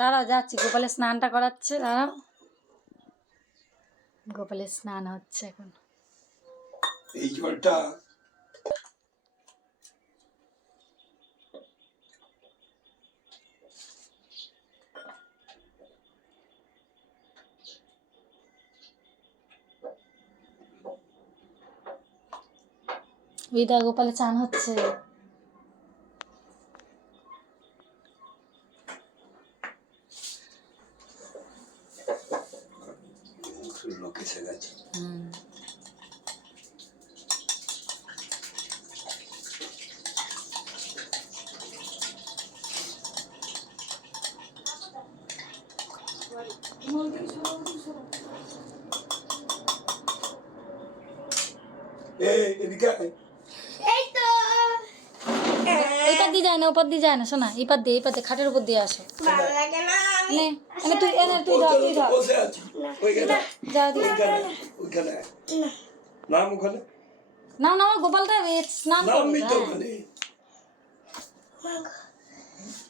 দাঁড়াও যাচ্ছি। গোপালের স্নানটা করাচ্ছে দাঁড়াও। গোপালের স্নান হচ্ছে এখন। এই জলটা বিদা গোপালের চান হচ্ছে। লোক এসে গেছে। হুম। এ এদিকে আয়। এইপার দিয়ে যায় না ওপার দিয়ে যায় না শোনা এইপার দিয়ে এইপার দিয়ে খাটের উপর দিয়ে আসো। নে? এনে তুই এনে তুই ধর তুই ধর। বসে আছি। ওইখানে যা দিয়ে ওইখানে ওইখানে। নাম ওখানে? না না আমার গোপালটা স্নান নাম মিট হ্যাঁ। ওখানে।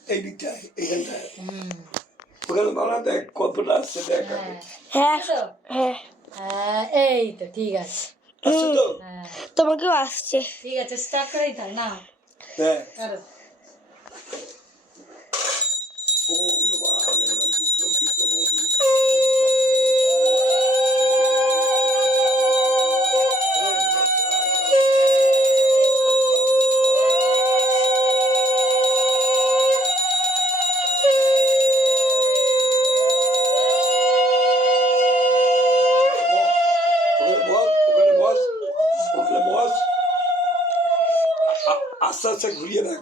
এই দিকটা এইখানটা। হুম। ওখানে বানা দেখ কতটা আসছে দেখ হ্যাঁ। হ্যাঁ হ্যাঁ। এই তো ঠিক আছে। হ্যাঁ। তোমাকেও আসছে। ঠিক আছে স্টার্ট করেই থাক না হ্যাঁ। বস ওখানে বস ওখানে বস আস্তে আস্তে ঘুরিয়ে রাখ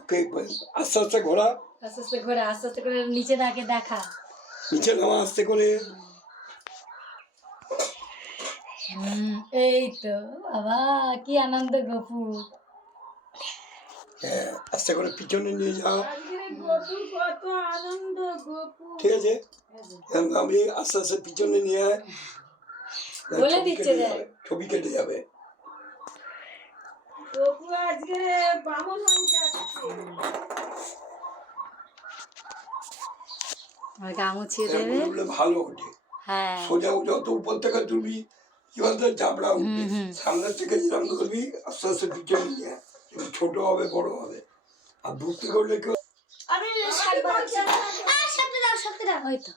আস্তে আস্তে ঘোরা। আস্তে আস্তে করে আস্তে আস্তে করে নিচে ডাকে দেখা। নিচে নামা আস্তে করে। এই তো বাবা কি আনন্দ গপু হ্যাঁ, আস্তে করে পিছনে নিয়ে যাও। আনন্দ ঠিক আছে? আমি আস্তে আস্তে পিছনে নিয়ে আয়। বলে ছবি দিচ্ছে কেটে যাবে, ছবি কেটে যাবে। গপু আজকে বামন গা মুছিয়ে দেবে। ভালো ওঠে হ্যাঁ। সোজা যত উপর থেকে কি বলতো উঠবে। সামনের থেকে যেরকম আস্তে আস্তে নিয়ে ছোট হবে বড় হবে। আর বুঝতে করলে কেউ দাও দাও। ওই তো।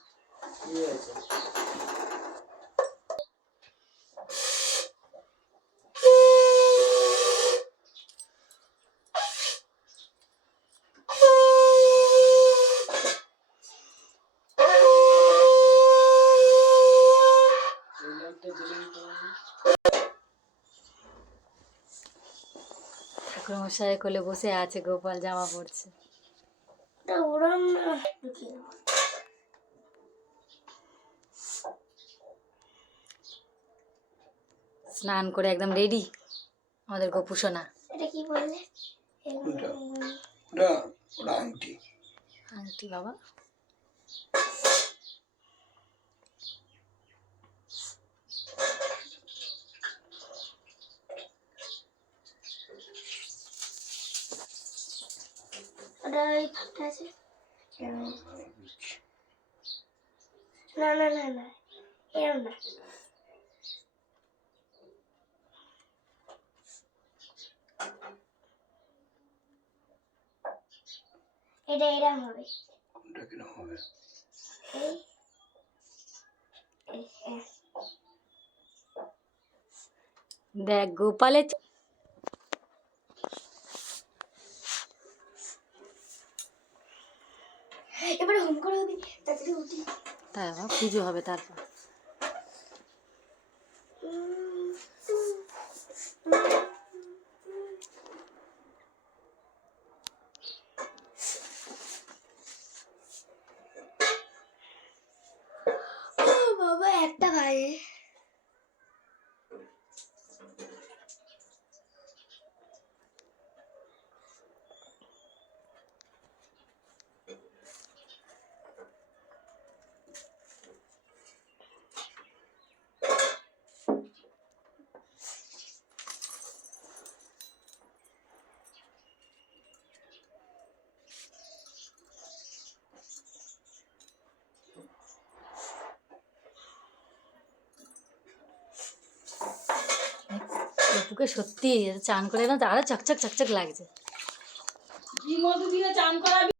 ঠাকুর মশাই কোলে বসে আছে গোপাল জামা পড়ছে। স্নান করে একদম রেডি আমাদের গপু সোনা এটা কি বললে? আংটি বাবা। ওটা ওই ফাঁকটা আছে না না না না এরম না এটা এরম হবে কোনটা কীরকম হবে এই হ্যাঁ। দেখ গোপালের তাই বাবা পুজো হবে তারপর। বাবা একটা ভাই অপুকে সত্যি চান করে না আরও চকচক চকচক লাগছে।